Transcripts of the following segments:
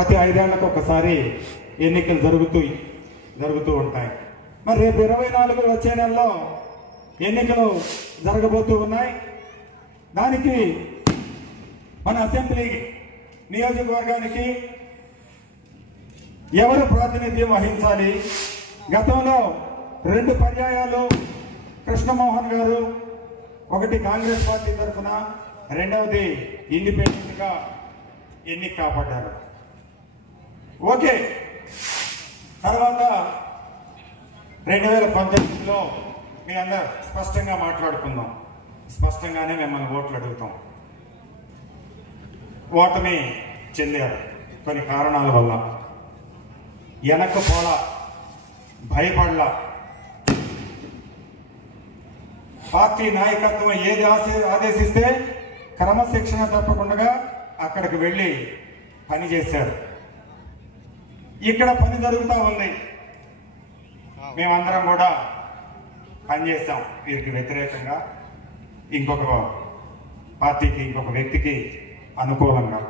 ప్రతి 5 ఏళ్లకు ఒకసారి ఎన్నికలు జరుగుతూ ఉంటాయి. మరి రేపు 24 వచ్చే నెలలో ఎన్నికలు జరగబోతూ ఉన్నాయి. దానికి మన అసెంబ్లీ నియోజకవర్గానికి ఎవరు ప్రాతినిధ్యం వహించాలి? గతంలో 2 పర్యాయాలు కృష్ణమోహన్ గారు, ఒకటి కాంగ్రెస్ పార్టీ తరఫున, రెండవది ఇండిపెండెంట్గా ఎన్నిక కాపాడారు. ఓకే, తర్వాత 2019లో మీ అందరు స్పష్టంగా మాట్లాడుకుందాం. స్పష్టంగానే మిమ్మల్ని ఓట్లు అడుగుతాం. ఓటమి చెందారు కొన్ని కారణాల వల్ల. వెనక్కి భయపడలా. పార్టీ నాయకత్వం ఏది ఆదేశిస్తే క్రమశిక్షణ తప్పకుండా అక్కడికి వెళ్ళి పని చేశారు. ఇక్కడ పని జరుగుతూ ఉంది. మేమందరం కూడా పనిచేస్తాం. వీరికి వ్యతిరేకంగా ఇంకొక పార్టీకి, ఇంకొక వ్యక్తికి అనుకూలంగా.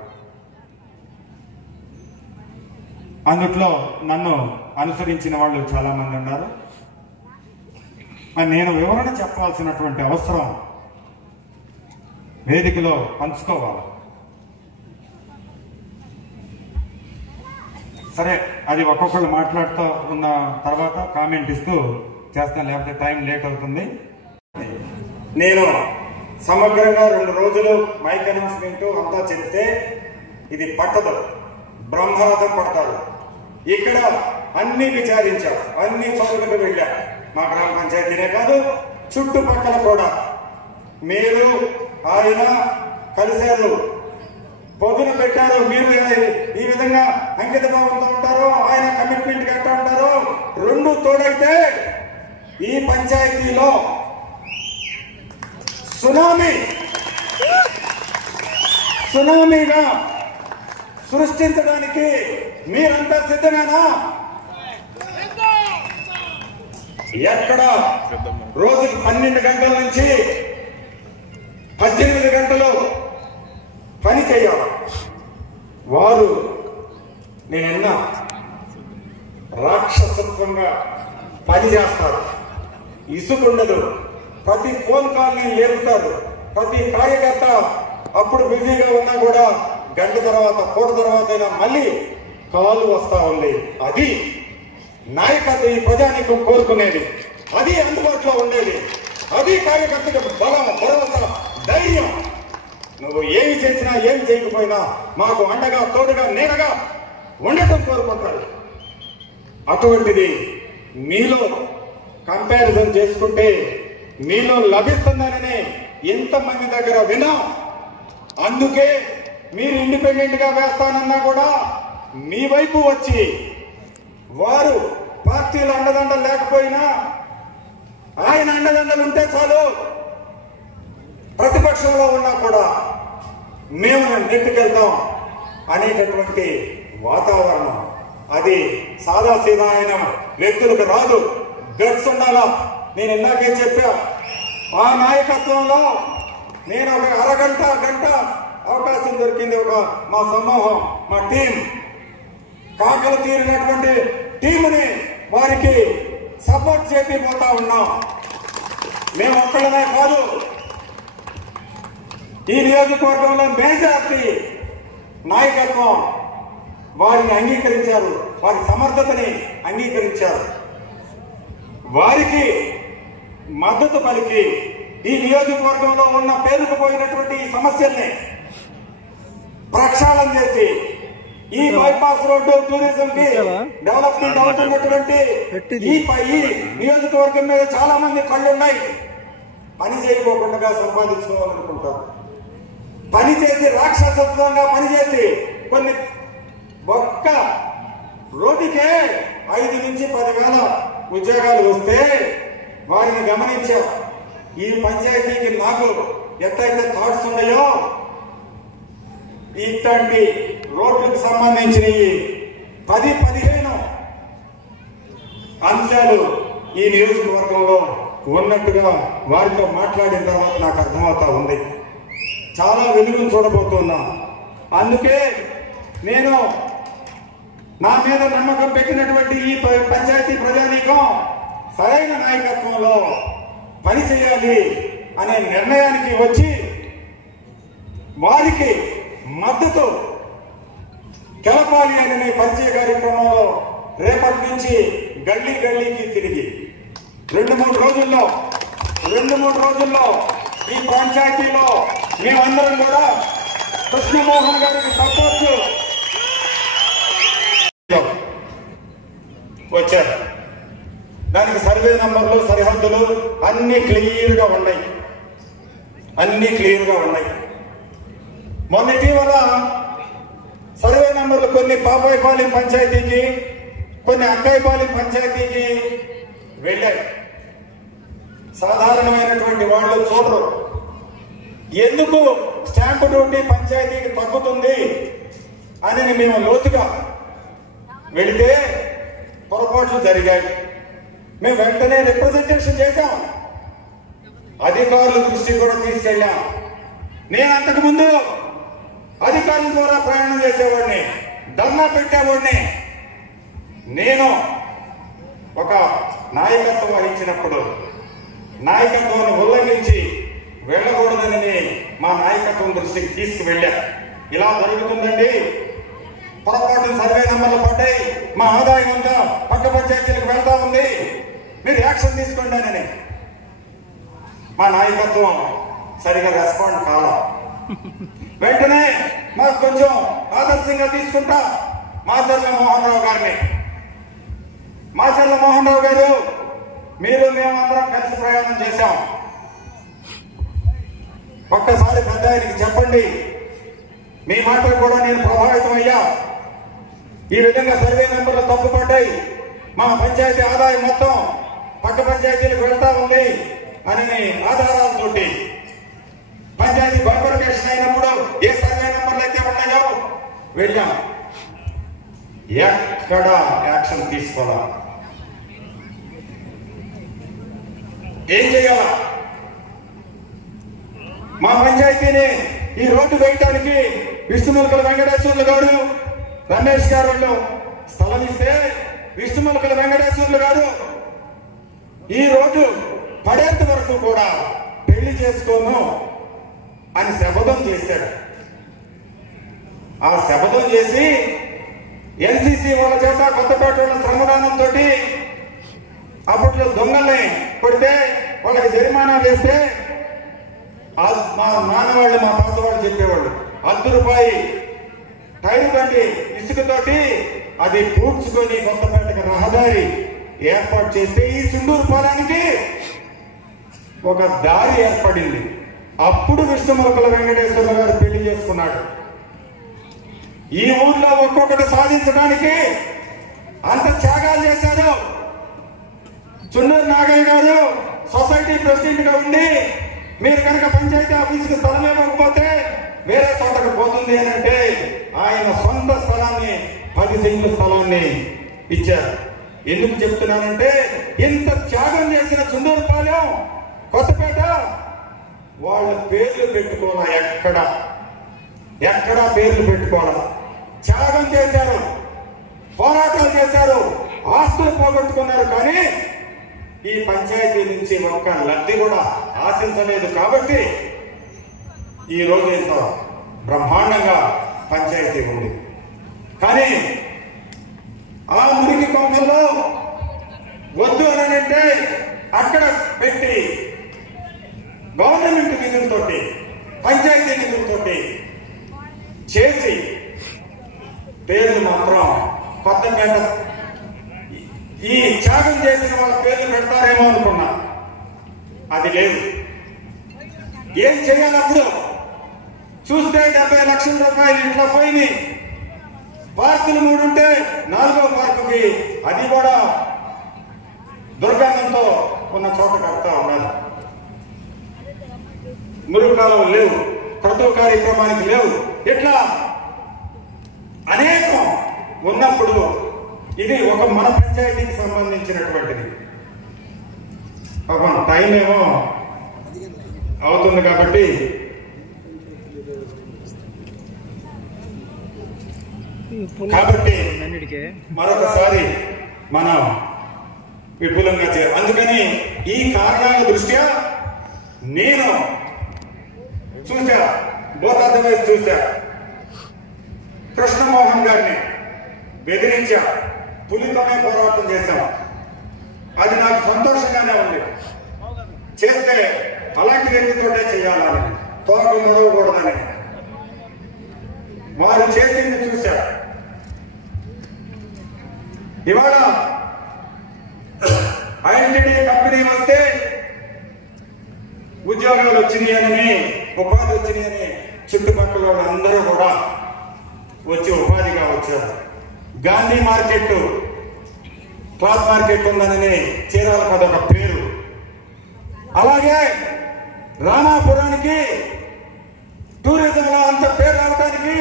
అందుట్లో నన్ను అనుసరించిన వాళ్ళు చాలా మంది ఉన్నారు. నేను వివరణ చెప్పాల్సినటువంటి అవసరం వేదికలో పంచుకోవాలి. సరే, అది ఒక్కొక్కళ్ళు మాట్లాడుతూ ఉన్న తర్వాత కామెంట్ ఇస్తూ చేస్తాను, లేకపోతే టైం లేట్ అవుతుంది. నేను సమగ్రంగా 2 రోజులు మైక్ అనౌన్స్మెంట్ అంతా చెప్తే ఇది పట్టదు, బ్రహ్మరథం పడతారు. ఇక్కడ అన్ని విచారించారు, అన్ని చోట్లకు వెళ్ళారు. మా గ్రామ పంచాయతీనే కాదు, చుట్టుపక్కల కూడా మీరు ఆయన కలిశారు, పొద్దున పెట్టారు. మీరు ఈ విధంగా అంకిత భావంతో ఉంటారో, ఆయన కమిట్మెంట్ ఎట్లా ఉంటారో, 2 తోడైతే ఈ పంచాయతీలో సునామీగా సృష్టించడానికి మీరంతా సిద్ధమేనా? ఎక్కడ రోజుకి 12 గంటల నుంచి 18 గంటలు పని చేయాలి. వారు నేనన్నా రాక్షసత్వంగా పని చేస్తారు. ఇసుకుండదు. ప్రతి ఫోన్ కాల్ ని లేపుతారు. ప్రతి కార్యకర్త అప్పుడు బిజీగా ఉన్నా కూడా గంట తర్వాత, పూట తర్వాత అయినా మళ్ళీ కాల్ వస్తా ఉంది. అది నాయకత్వం ఈ ప్రజానీకం కోరుకునేది. అది అందుబాటులో ఉండేది. అది కార్యకర్తకి బలం, భరోసా, ధైర్యం. నువ్వు ఏమి చేసినా ఏమి చేయకపోయినా మాకు అండగా, తోడుగా, నీడగా ఉండటం కోరుకుంటారు. అటువంటిది మీలో కంపారిజన్ చేసుకుంటే మీలో లభిస్తుందనని ఎంతమంది దగ్గర విన్నాం. అందుకే మీరు ఇండిపెండెంట్ గా వేస్తానన్నా కూడా మీ వైపు వచ్చి, వారు పార్టీల అండదండలు లేకపోయినా ఆయన అండదండలు ఉంటే చాలు, ప్రతిపక్షంలో ఉన్నా కూడా మేము నెట్టుకెళ్తాం అనేటటువంటి వాతావరణం. అది సాదాసీదా అయిన వ్యక్తులకు రాదు. గట్స్ ఉండాలా. నేను ఇందాకే చెప్పా, ఆ నాయకత్వంలో నేను ఒక అరగంట, గంట అవకాశం దొరికింది. మా సమూహం, మా టీం, కాకలు తీరినటువంటి టీముని వారికి సపోర్ట్ చేపిపోతా ఉన్నాం. మేము ఒక్కడమే కాదు, ఈ నియోజకవర్గంలో మెజారిటీ నాయకత్వం వారిని అంగీకరించారు, వారి సమర్థతని అంగీకరించారు. వారికి మద్దతు పలికి ఈ నియోజకవర్గంలో ఉన్న పేరుకుపోయినటువంటి ఈ సమస్యల్ని ప్రక్షాళన చేసి ఈ బైపాస్ రోడ్డు టూరిజం కి డెవలప్మెంట్ అవుతున్నటువంటి ఈ నియోజకవర్గం మీద చాలా మంది కళ్ళున్నాయి. పని చేయకోకుండా సంపాదించుకోవాలనుకుంటారు. పని చేసి రాక్షసత్వంగా పనిచేసి కొన్ని ఒక్క రోడ్డుకే 5 నుంచి 10,000 ఉద్యోగాలు వస్తే వారిని గమనించాం. ఈ పంచాయతీకి నాకు ఎట్లయితే థాట్స్ ఉన్నాయో ఇట్లాంటి రోడ్లకు సంబంధించినవి 10-15 అంశాలు ఈ నియోజకవర్గంలో ఉన్నట్టుగా వారితో మాట్లాడిన తర్వాత నాకు అర్థమవుతా ఉంది. చాలా వెలుగును చూడబోతున్నా. అందుకే నేను నా మీద నమ్మకం పెట్టినటువంటి ఈ పంచాయతీ ప్రజానీకం సరైన నాయకత్వంలో పనిచేయాలి అనే నిర్ణయానికి వచ్చి వారికి మద్దతు తెలపాలి అనే పరిచయ కార్యక్రమంలో రేపటి నుంచి గల్లీ గల్లీకి తిరిగి 2-3 రోజుల్లో ఈ పంచాయతీలో మేమందరం కూడా కృష్ణమోహన్ గారికి సపోర్ట్ వచ్చారు. దానికి సర్వే నంబర్లు, సరిహద్దులు అన్ని క్లియర్గా ఉన్నాయి. మొన్న ఇటీవల సర్వే నంబర్లు కొన్ని పాపాయిపాలెం పంచాయతీకి, కొన్ని అక్కాయిపాలెం పంచాయతీకి వెళ్ళాయి. సాధారణమైనటువంటి వాళ్ళు చూడరు. ఎందుకు స్టాంపు డ్యూటీ పంచాయతీకి తగ్గుతుంది అని మేము లోతుగా వెళితే పొరపాట్లు జరిగాయి. మేము వెంటనే రిప్రజెంటేషన్ చేశాం, అధికారుల దృష్టికి కూడా తీసుకెళ్ళాం. నేను అంతకుముందు అధికారుల ద్వారా ప్రయాణం చేసేవాడిని, ధర్నా పెట్టేవాడిని. నేను ఒక నాయకత్వం వహించినప్పుడు నాయకత్వాన్ని ఉల్లంఘించి వెళ్ళకూడదని మా నాయకత్వం దృష్టికి తీసుకువెళ్ళా. ఇలా జరుగుతుందండి, పొరపాటున సర్వే నంబర్లు పడ్డాయి, మా ఆదాయం అంతా పక్క పంచాయతీలకు వెళ్తా ఉంది, మీరు యాక్షన్ తీసుకోండి అని. మా నాయకత్వం సరిగా రెస్పాండ్ కాలా. వెంటనే మాకు కొంచెం ఆదర్శంగా తీసుకుంటా మాచర్ల మోహన్ రావు గారిని. మాచర్ల మోహన్ రావు గారు, మీరు మేమందరం కలిసి ప్రయాణం చేశాం. ఒక్కసారి పెద్ద ఆయనకి చెప్పండి, మీ మాటలు కూడా నేను ప్రభావితం అయ్యా. ఈ విధంగా సర్వే నెంబర్లు తప్పుపడ్డాయి, మా పంచాయతీ ఆదాయం మొత్తం పక్క పంచాయతీలకు వెళ్తా ఉంది అని ఆధారాలతోటి పంచాయతీ బైఫర్కేషన్ అయినప్పుడు ఏ సర్వే నెంబర్లు అయితే ఉన్నాయో వెళ్ళాం. ఎక్కడ యాక్షన్ తీసుకోవాలా, ఏం చేయాలా? మా పంచాయతీని ఈ రోడ్డు వేయటానికి విష్ణుములకల వెంకటేశ్వర్లు గారు, రమేష్ గారు వాళ్ళు స్థలం ఇస్తే విష్ణుములకల వెంకటేశ్వర్లు గారు ఈ రోడ్డు పడేంత వరకు కూడా పెళ్లి చేసుకోను అని శపథం చేశాడు. ఆ శపథం చేసి ఎన్సీసీ వాళ్ళ చేత కొత్తపేట వాళ్ళ శ్రమదానంతో అప్పట్లో దొంగల్ని కొడితే వాళ్ళకి జరిమానా వేస్తే మా నాన్నవాళ్ళు, మా తాత వాళ్ళు చెప్పేవాళ్ళు, ₹1 టైరు బండి ఇసుకతోటి అది పూడ్చుకొని కొత్తపేటకి రహదారి ఏర్పాటు చేస్తే ఈ చుండూరు పొలానికి ఒక దారి ఏర్పడింది. అప్పుడు విష్ణుములకల వెంకటేశ్వర గారు పెళ్లి చేసుకున్నాడు. ఈ ఊర్లో ఒక్కొక్కటి సాధించడానికి అంత త్యాగాలు చేశారు. చుండూరు నాగయ్య గారు సొసైటీ ప్రెసిడెంట్ గా ఉండి, మీరు కనుక పంచాయతీ ఆఫీసుకి స్థలం ఇవ్వకపోతే వేరే చోటకు పోతుంది అని అంటే ఆయన సొంత స్థలాన్ని 10 సెంట్ల స్థలాన్ని ఇచ్చారు. ఎందుకు చెప్తున్నానంటే ఇంత త్యాగం చేసిన చుండూరుపాలెం, కొత్తపేట వాళ్ళ పేర్లు పెట్టుకోవాలా, ఎక్కడా పేర్లు పెట్టుకోవాలా. త్యాగం చేశారు, పోరాటాలు చేశారు, ఆస్తులు పోగొట్టుకున్నారు. కానీ ఈ పంచాయతీ నుంచి ఒక్క లబ్ధి కూడా ఆశించలేదు. కాబట్టి ఈ రోజు ఇంత బ్రహ్మాండంగా పంచాయతీ ఉంది. కానీ ఆ మురికి కోణంలో వద్దు అని అంటే అక్కడ పెట్టి గవర్నమెంట్ నిధులతోటి, పంచాయతీ నిధులతోటి చేసి పేర్లు మాత్రం కొత్తపేట ఈ త్యాగం చేసిన వాళ్ళ పేర్లు పెడతారేమో అనుకున్నా, అది లేదు. ఏం చేయాలి? అప్పుడు చూస్తే 70 లక్షల రూపాయలు ఇట్లా పోయినాయి. పార్కులు 3 ఉంటే 4వ పార్కుకి అది కూడా దుర్గంధంతో ఉన్న చోట కడతా ఉండాలి. మురుకాలం లేవు, క్రతువు కార్యక్రమానికి లేవు. ఇట్లా అనేకం ఉన్నప్పుడు ఇది ఒక మన పంచాయతీకి సంబంధించినటువంటిది. పాపం టైం ఏమో అవుతుంది కాబట్టి కాబట్టి మరొకసారి మనం విపులంగా చేయాలి. అందుకని ఈ కారణాల దృష్ట్యా నేను చూసా, బోత్ ఆఫ్ ది వేస్ చూసా. కృష్ణమోహన్ గారిని బెదిరించా, పులితోనే పోరాటం చేశాం. అది నాకు సంతోషంగానే ఉంది. చేస్తే అలాంటి వ్యక్తితోటే చేయాలని, తోక ముడవకూడదని. వారు చేసింది చూశా. ఇవాళ ఐఎన్టీడీ కంపెనీ వస్తే ఉద్యోగాలు వచ్చినాయని, ఉపాధి వచ్చినాయని చుట్టుపక్కల వాళ్ళందరూ కూడా వచ్చి ఉపాధిగా వచ్చారు. గాంధీ మార్కెట్, క్లాత్ మార్కెట్ ఉందని చీరాలకు అదొక పేరు. అలాగే రామాపురానికి టూరిజంలో అంత పేరు రావడానికి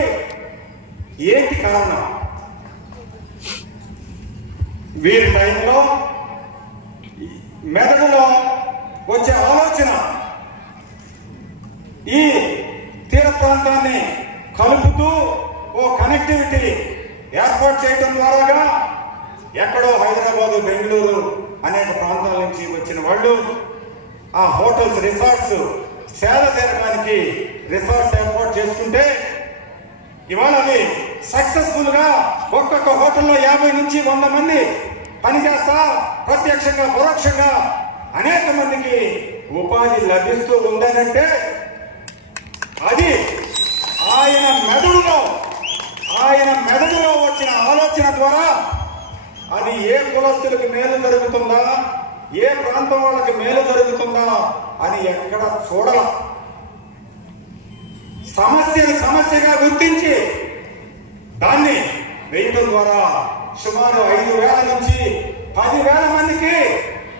ఏంటి కారణం? వీరి టైంలో మెదడులో వచ్చే ఆలోచన ఈ తీర ప్రాంతాన్ని కలుపుతూ ఓ కనెక్టివిటీ ఏర్పాటు చేయడం ద్వారాగా ఎక్కడో హైదరాబాదు, బెంగళూరు అనేక ప్రాంతాల నుంచి వచ్చిన వాళ్ళు ఆ హోటల్స్, రిసార్ట్స్ సేద తీరడానికి రిసార్ట్స్ ఏర్పాటు చేసుకుంటే ఇవాళ అవి సక్సెస్ఫుల్ గా ఒక్కొక్క హోటల్లో 50 నుంచి 100 మంది పనిచేస్తా ప్రత్యక్షంగా పరోక్షంగా అనేక మందికి ఉపాధి లభిస్తూ ఉందనంటే అది ఆయన మెదడులో వచ్చిన ఆలోచన ద్వారా అది ఏ కులస్తులకు మేలు జరుగుతుందా, ఏ ప్రాంతం వాళ్ళకి మేలు జరుగుతుందా అని ఎక్కడ చూడాల. సమస్యగా గుర్తించి దాన్ని వేయటం ద్వారా సుమారు 5,000 నుంచి 10,000 మందికి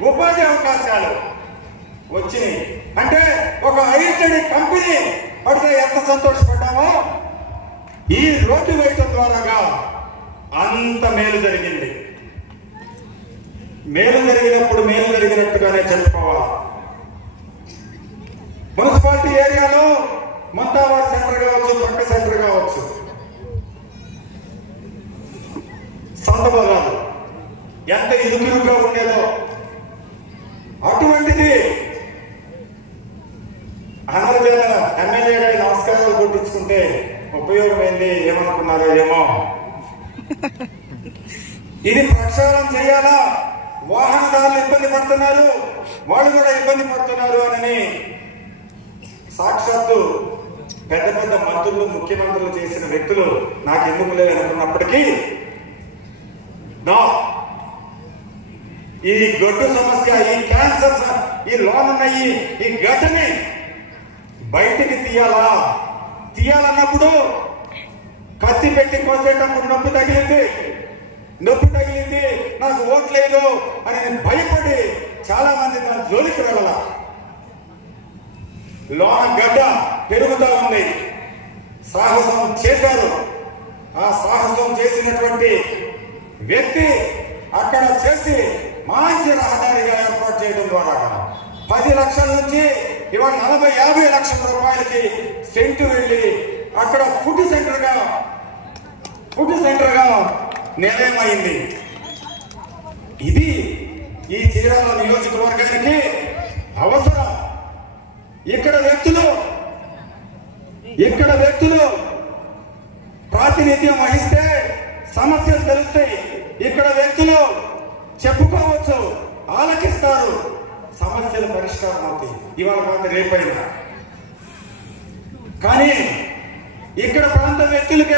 ఉపాధి అవకాశాలు వచ్చినాయి. అంటే ఒక ఐఎన్టీడీ కంపెనీ పడితే ఎంత సంతోషపడ్డామో ఈ రోడ్డు వేయటం ద్వారాగా అంత మేలు జరిగింది. మేలు జరిగినప్పుడు మేలు జరిగినట్టుగానే చెప్పుకోవాలి. మున్సిపాలిటీ ఏరియాలో మొంతాబాద్ సెంటర్ కావచ్చు, పక్క సెంటర్ కావచ్చు, సంతబోదాలు ఎంత ఇరుకుగా ఉండేదో అటువంటిది అందరి చేత ఎమ్మెల్యేగా నమస్కారాలు కొట్టించుకుంటే ఉపయోగం ఏంది ఏమనుకున్నారో ఏమో. ఇది ప్రక్షాళన చేయాలా, వాహనదారులు ఇబ్బంది పడుతున్నారు, వాళ్ళు కూడా ఇబ్బంది పడుతున్నారు అని సాక్షాత్తు పెద్ద పెద్ద మంత్రులు, ముఖ్యమంత్రులు చేసిన వ్యక్తులు నాకు ఎందుకు లేదనుకున్నప్పటికీ ఈ గొడ్డు సమస్య, ఈ క్యాన్సర్, ఈ లోనున్న ఈ గడ్డని బయటికి తీయాలన్నప్పుడు కత్తి పెట్టి కోసేటప్పుడు నొప్పి తగిలింది, నాకు ఓట్లేదు అని భయపడి చాలా మంది దాని జోలికి వెళ్ళాల. లోన గడ్డ పెరుగుతూ ఉంది, సాహసం చేశారు. ఆ సాహసం చేసినటువంటి వ్యక్తి అక్కడ చేసి మంచి రహదారిగా ఏర్పాటు చేయడం ద్వారా 10 లక్షల నుంచి ఇవాళ 40-50 లక్షల రూపాయలకి సెంటు వెళ్ళి అక్కడ ఫుడ్ సెంటర్ గా నిలయమైంది. ఇది ఈ చీరాల నియోజకవర్గానికి అవసరం. ఇక్కడ వ్యక్తులు ప్రాతినిధ్యం వహిస్తే సమస్యలు తెలుస్తాయి. ఇక్కడ వ్యక్తులు చెప్పుకోవచ్చు, ఆలకిస్తారు, సమస్యలు పరిష్కారం అవుతాయి. ఇవాళ కాదు రేపైనా. కానీ ఇక్కడ ప్రాంత వ్యక్తులకే